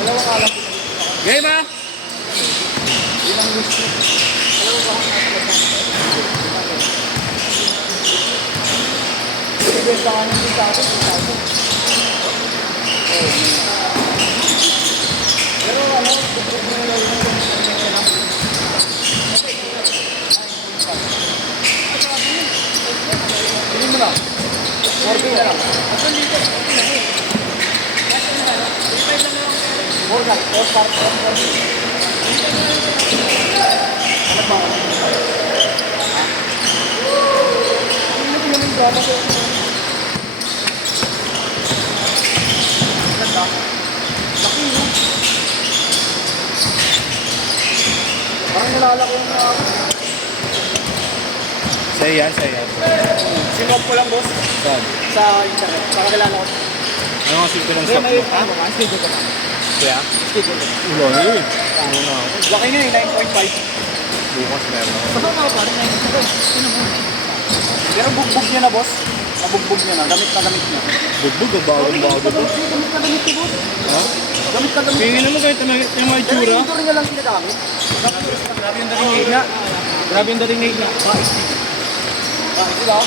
Dalawa ka lang. Game ha? Ilang gusto. Dalawa ka lang. Ibenta ka nang sa akin. Pero ano, bukod mo lang yung hindi mo na. 4K na lang. More lang. 4 part. Ano ba? Ano ba yung drama ko? Laki mo. Parang nalalaki yung Sa'yo yan, sa'yo yan. sinop ko lang, boss. Saan? Sa internet. Para kilala ko. Ano ang silto ng Kaya stock may mo? ano ka? Schedule ko na. Kaya? Schedule ko na. Ulo na yun. Ano na ako? Laki na eh, 9.5. Bukas meron ako. Basta na parang 9.5. Pero bugbog niya na, boss. Nabugbog niya na. Gamit na gamit niya. Bugbog, ang bago-bago to. Gamit na gamit niya, boss. Ha? Gamit na gamit. Tingin naman kahit yung mga Pero itsura. yung ito rin niya lang ginagamit. Grabe yung dating nga. Grabe yung dating nga. Ito daw.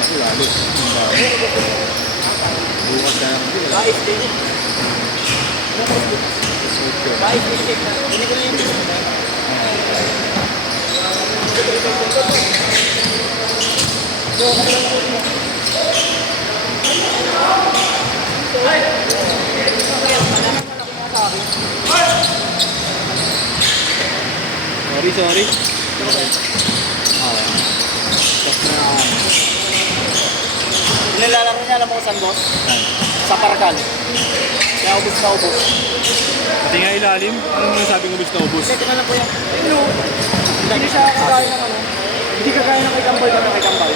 Naku, lalo. Bukas na lang. Guys, din. Guys, din. Hindi ko lang yung Sorry. nilalaro niya, alam mo kung saan, boss? Sa Paracal. Kaya ubus na ubus. Pati nga ilalim. Ano mo nasabing ubus na ubus? Ito na lang po yan. Hindi siya kagaya ng ano. Hindi kagaya ng kay Kambal na kay Kambal.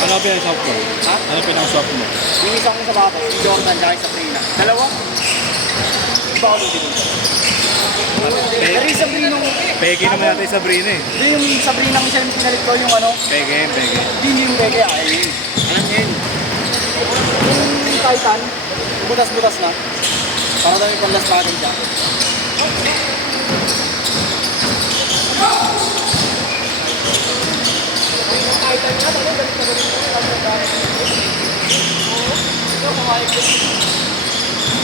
Ano pinang-shop mo? Ha? Ano pinang-shop mo? Yung isa ko sa batas, yung Jordan, tsaka yung Sabrina. Dalawa? Iba ako dito. Pero yung Sabrina mo. Peke naman natin sa Sabrina eh. Hindi yung Sabrina ko siya yung pinalit ko yung ano. Peke. Hindi yung Bege. Ay, alam niya yun. Yung Titan, butas-butas na. Para daw yung pandas natin siya.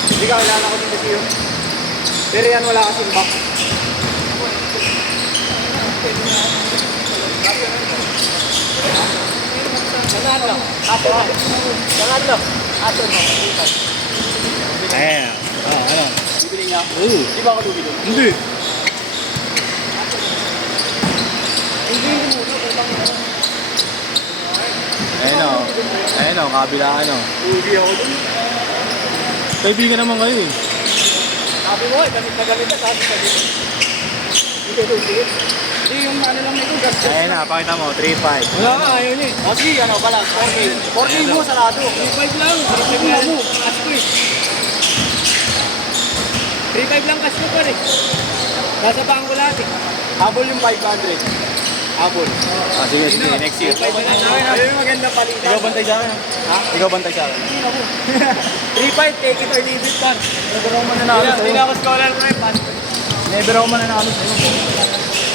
Hindi ka kilala ko din kasi yun. Pero yan wala kasing box. Ganaan lang. Ato lang. Ganaan lang. Ato lang. Ayan. Ano? Bibili niya. Oo. Di ba ako bibili? Hindi. Hindi mo muna. Ayun o, kabilaan o. Ubi ako dun. Kaibigan naman kayo eh. Sabi mo, gamit na gamit na. Sabi ka dito. Hindi, hindi. Hindi, yung ano lang nito. Gastos. Ayun na, pakita mo, 3.5. Wala ka, ayaw niya. O sige, ano, balance. 4K. 4K mo, sarado. 3.5 lang. 3.5 lang mo. Cash ko eh. 3.5 lang cash ko pa eh. Nasa bangko lahat eh. Habol yung 500. Habol. Sige, next year. 3.5 na sa akin. Ayun yung maganda palitan. Ikaw bantay sa akin. Ha? Ikaw bantay sa akin. 3.5, take it or leave it, par. Never ako mananalo sa'yo. Hindi na ako scholar ko eh, par. Never ako mananalo sa'yo.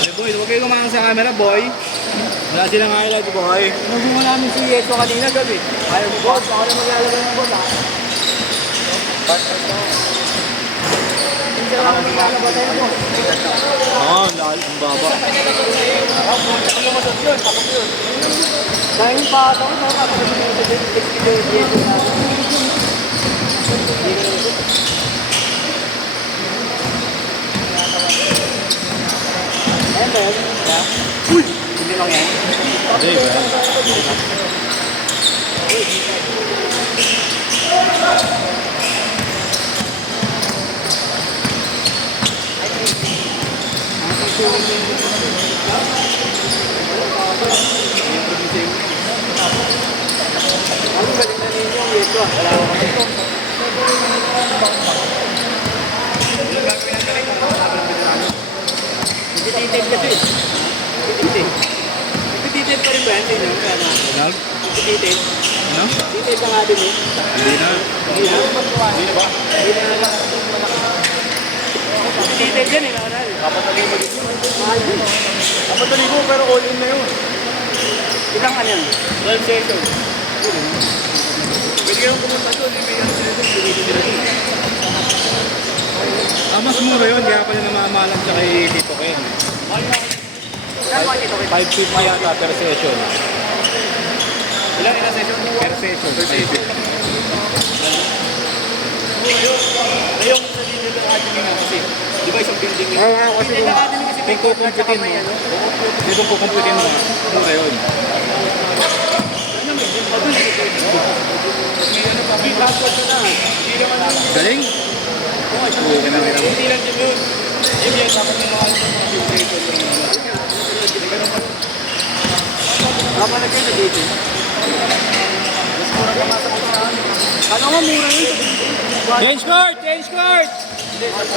Hey boy, huwag kayo kumahang sa camera, boy. Wala silang highlight, boy. Nagbumo namin si Yeso kanina gabi. Ayaw mo, boss. Ako na maglalagay ng boss, ha? Hindi ka lang maglalabay ng boss. Oo, ang baba. Ang lumasot yun, tapos yun. Dahil yung pato ko, tapos yung Yeso na. Ayan ba yun? Uy! Hindi lang yan. Hindi, ba? Anong galing na ninyo ang Yeso? Wala ko kami ito. Hindi Nagtititid kasi. Nagtititid. Nagtititid pa rin ba yan sa inyo? Donald? Nagtititid. Ano? Titid ka nga din eh. Hindi na. Hindi na. Hindi na ba? Hindi na. Nagtititid yan eh. Kapatali mo dito. Kapatali mo pero all in na yun. Ilang ano yan? 12 sessions. Pwede kayong pumunta doon. May Mas mura yun, kaya pala namamalan siya kay Tito Ken. 550 yata per session. ilang ilang session? Per session, 550. Ngayong sa Digital Academy nga kasi, di ba isang building yun? Oo, kasi Digital Academy kasi may kung court at saka kukumpitin may mo, ano. dito kukumpitin mo, mura yun. Ano may din pa doon? May ano pa, may password na na. Hindi naman yun. Galing? Oo, hindi lang din yun. Yung yan, dapat may mga simulator lang naman. Tama na kayo na dito. Mas mura ka masa ko sa ano. Ano nga mura yun? Change court! Change court! Hindi, para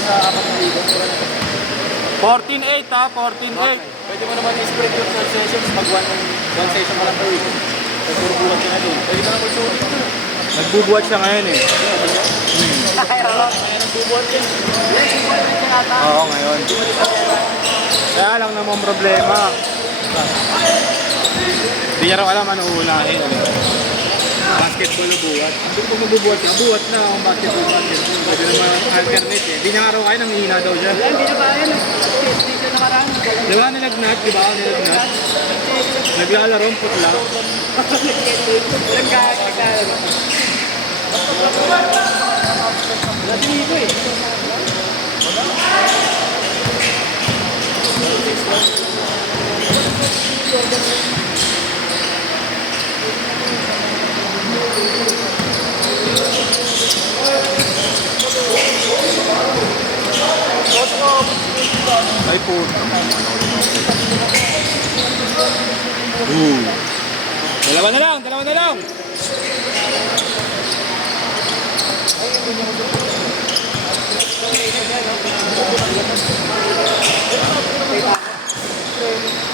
sa 4,000. 14.8 ha, 14.8. Pwede mo naman i-spread yung 12 sessions, mag one session ka lang per week. Pwede mo buhat ka na din. Pwede ka na mag-shooting ka na. Nagbubuhat siya ngayon eh. Kaya nagbubuhat yan. Nagbubuhat rin siya yata. Oo, ngayon. Kaya lang namang problema. Hindi niya raw alam ano uunahin. Basketball o buhat. Kung magbubuhat ka, buhat na ang basketball. Pwede naman alternate eh. Hindi niya nga raw kaya, nanghihina daw siya. Wala, hindi na kaya na. Hindi siya nakaraan. Diba nilagnat? Diba nilagnat? Naglalaro, putla. Walang kaya, naglalaro. Wala dito eh. Ay po. Dalawa na lang, dalawa na lang.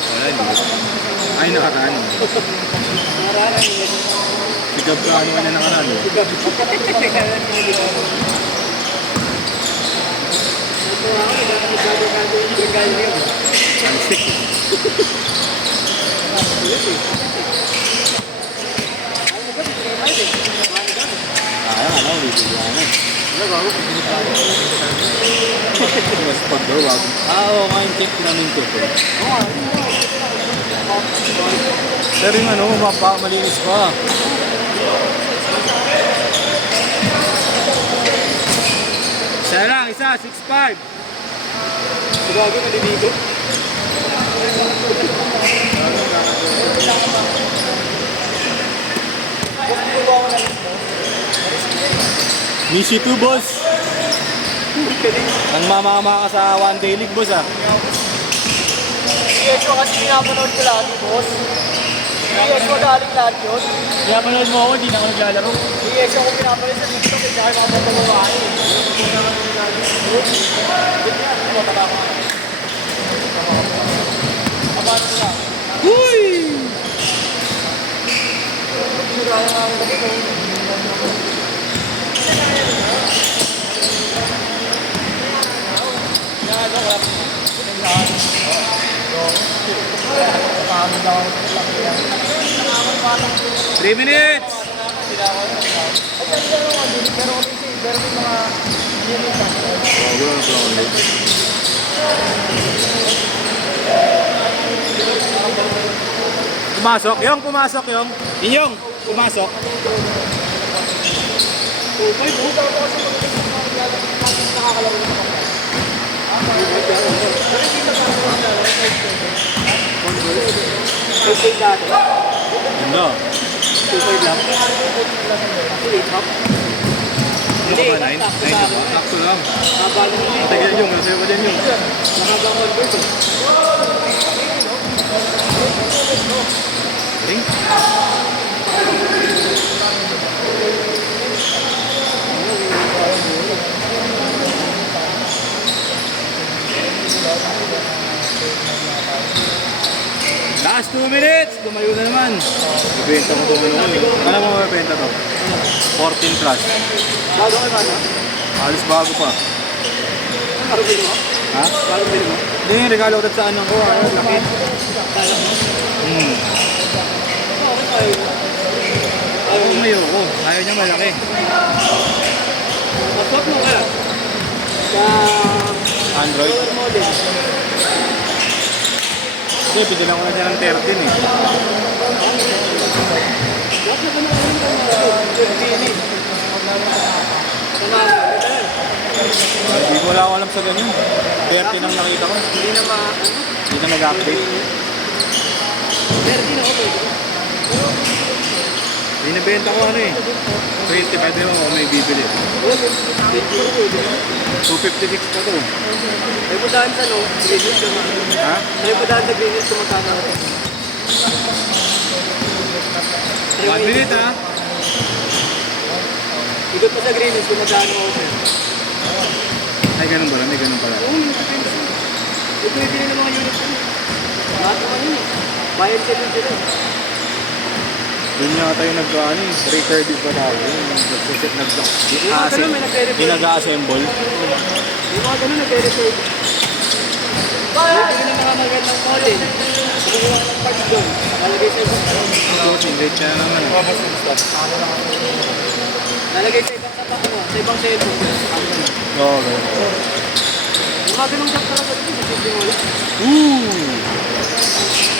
Wala, hindi. Ay, nakaraan. Sigab ka, ano ka na nakaraan? Ang sick. Ano, dito yan. Mas pag daw, wag. Oo, ngayon check namin ko. Pero yung ano, malinis pa. Isa lang, isa, 6'5". Gago, maliligo. Miss you too, boss. Nang mamama ka sa one day league, boss ah. PS ko kasi pinapanood ko lagi, boss. PS ko galing lahat yun. Pinapanood mo ako, hindi na ako naglalaro. PS ko pinapanood sa TikTok, eh, kaya mga babae. Uy! Three minutes! Pumasok yung. Inyong, pumasok. Ano? Ano ka ba, 9? 9 na ba? Sakto lang. Matagal yung, nasa ba din yung? Ring? Last 2 minutes! Tumayo na naman. Ibenta mo ito. Kala mo mabibenta to? 14 plus. Bago kayo ba? Alis bago pa. Ano bilhin mo? Ha? Ano bilhin mo? Hindi yung regalo ulit sa anyang ko. Laki. Ayaw mo ayoko. Ayaw niya malaki. Maswap mo kaya? Sa Android. lower model. Hindi, pigilan ko na dyan ng 13 eh. Lahat na kami rin ng pili. Sama mo. Hindi ko wala ko alam sa ganyan. 13 ang nakita ko. Hindi na Hindi na nag-update. 30 na ako. Binibenta ko ano eh. 20 pa din ako may bibili. 256 pa to. May pudaan sa no, greenwood naman. Ha? May pudaan sa greenwood kung magkano ako. 1 minute ha? Ikot pa sa greenwood kung magkano ako. Ay ganun ba? May ganun pala. Oo, yung depende sa. Ito yung pinili ng mga unit ko. Lahat naman yun eh. Bayad sa din sila. Doon yata yung nag-ano eh. Recurve ba tawag yun? Yung nag-assemble. Yung mga ganun nag-reserve. May pili ng mga magandang model. Kumukuha ng parts doon. Nalagay sa ibang Late siya na naman. Nalagay sa ibang tapak mo. Sa ibang cellphone. Ang ganun. Oo, ganun. Yung mga ganun shop talaga dito. Hindi mo wala. Ooh!